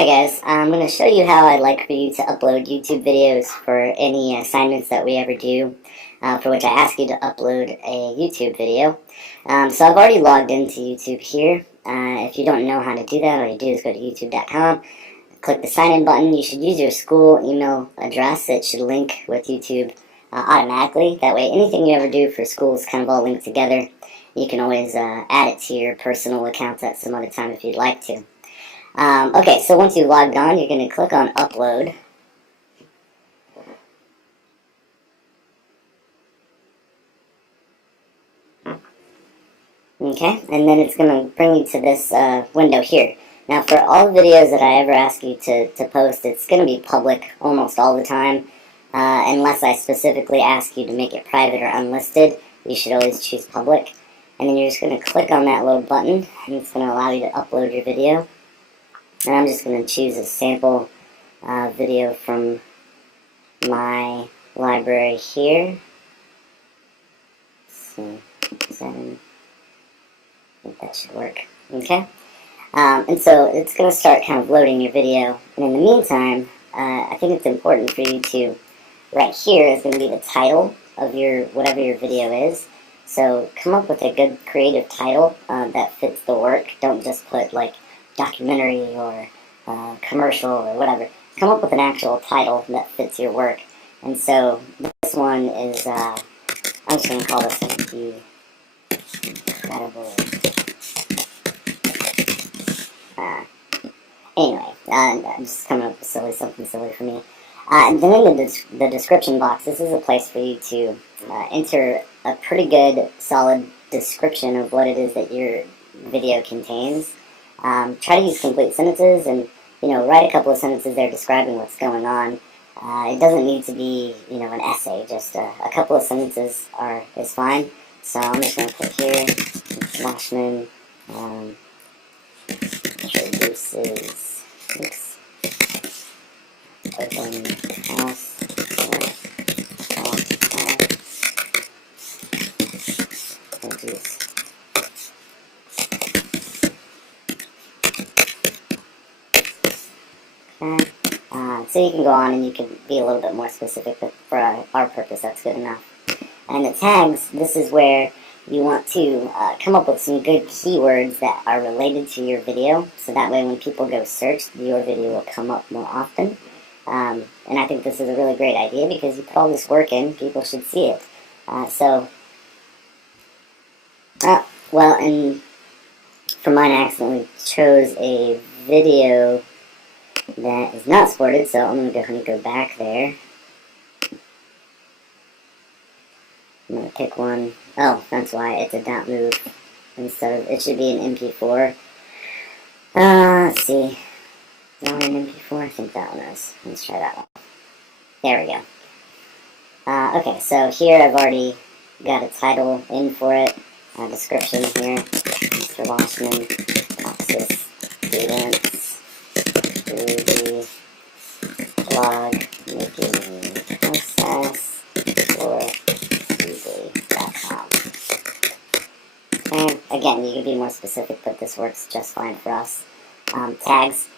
Hi guys, I'm going to show you how I'd like for you to upload YouTube videos for any assignments that we ever do, for which I ask you to upload a YouTube video. So I've already logged into YouTube here. If you don't know how to do that, all you do is go to youtube.com, click the sign in button. You should use your school email address. It should link with YouTube automatically. That way anything you ever do for school is kind of all linked together. You can always add it to your personal accounts at some other time if you'd like to. Okay, so once you've logged on, you're going to click on Upload. Okay, and then it's going to bring you to this window here. Now, for all videos that I ever ask you to post, it's going to be public almost all the time, unless I specifically ask you to make it private or unlisted. You should always choose public. And then you're just going to click on that little button, and it's going to allow you to upload your video. And I'm just going to choose a sample video from my library here. So, 7. I think that should work. Okay? And so it's going to start kind of loading your video. And in the meantime, I think it's important for you to, right here is going to be the title of your, whatever your video is. So come up with a good creative title that fits the work. Don't just put like documentary or commercial or whatever. Come up with an actual title that fits your work. And so this one is, I'm just going to call this incredible. Anyway, I'm just coming up with something silly for me. And then in the description box, this is a place for you to enter a pretty good, solid description of what it is that your video contains. Try to use complete sentences and, write a couple of sentences there describing what's going on. It doesn't need to be, an essay. Just a couple of sentences is fine. So I'm just going to put here, Washman introduces, open house, so you can go on and you can be a little bit more specific, but for our purpose, that's good enough. And the tags, this is where you want to come up with some good keywords that are related to your video, so that way when people go search, your video will come up more often. And I think this is a really great idea because you put all this work in, people should see it. Well, and for mine, I accidentally chose a video that is not supported, so I'm going to go ahead and go back there. I'm going to pick one. Oh, that's why it's a .move instead of, it should be an MP4. Let's see. Is that one an MP4? I think that one is. Let's try that one. There we go. Okay, so here I've already got a title in for it. Description here. Mr. Washman, Texas students, through the blog making process for and again, you can be more specific, but this works just fine for us. Tags,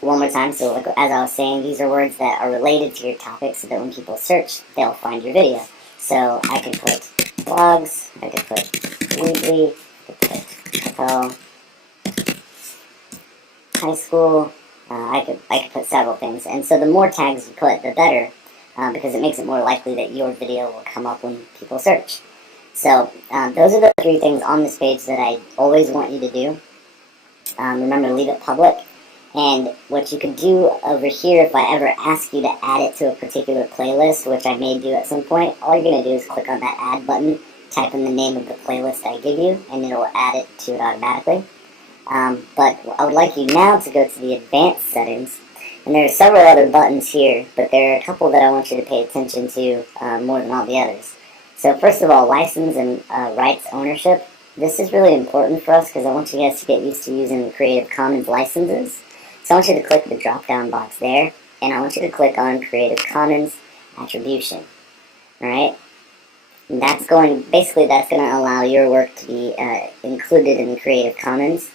one more time. So like, as I was saying, these are words that are related to your topic so that when people search, they'll find your video. So I could put blogs, I could put weekly, I could put Capel, high school, I could put several things. And so the more tags you put, the better, because it makes it more likely that your video will come up when people search. So those are the 3 things on this page that I always want you to do. Remember to leave it public. And what you could do over here, if I ever ask you to add it to a particular playlist, which I may do at some point, all you're going to do is click on that add button, type in the name of the playlist I give you, and it'll add it to it automatically. But I would like you now to go to the advanced settings. And there are several other buttons here, but there are a couple that I want you to pay attention to more than all the others. So first of all, license and rights ownership. This is really important for us because I want you guys to get used to using Creative Commons licenses. So I want you to click the drop-down box there, and I want you to click on Creative Commons Attribution. Alright? That's going to allow your work to be included in the Creative Commons,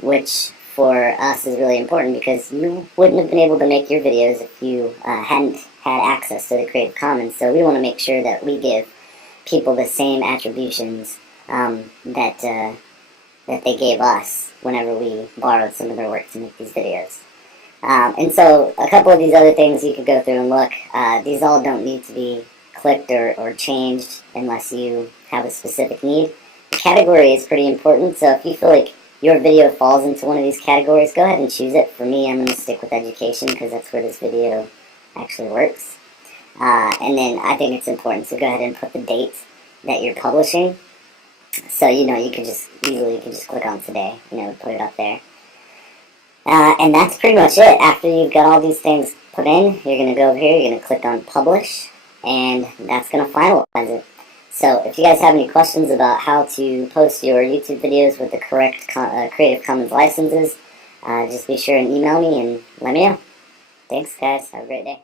which for us is really important because you wouldn't have been able to make your videos if you hadn't had access to the Creative Commons. So we want to make sure that we give people the same attributions that they gave us whenever we borrowed some of their work to make these videos. And so a couple of these other things you could go through and look. These all don't need to be clicked or changed unless you have a specific need. The category is pretty important, so if you feel like your video falls into one of these categories, go ahead and choose it. For me, I'm going to stick with education because that's where this video actually works. And then I think it's important to go ahead and put the date that you're publishing. So, you can just easily, click on today, put it up there. And that's pretty much it. After you've got all these things put in, you're going to go over here, you're going to click on publish, and that's going to finalize it. So if you guys have any questions about how to post your YouTube videos with the correct Creative Commons licenses, just be sure and email me and let me know. Thanks, guys. Have a great day.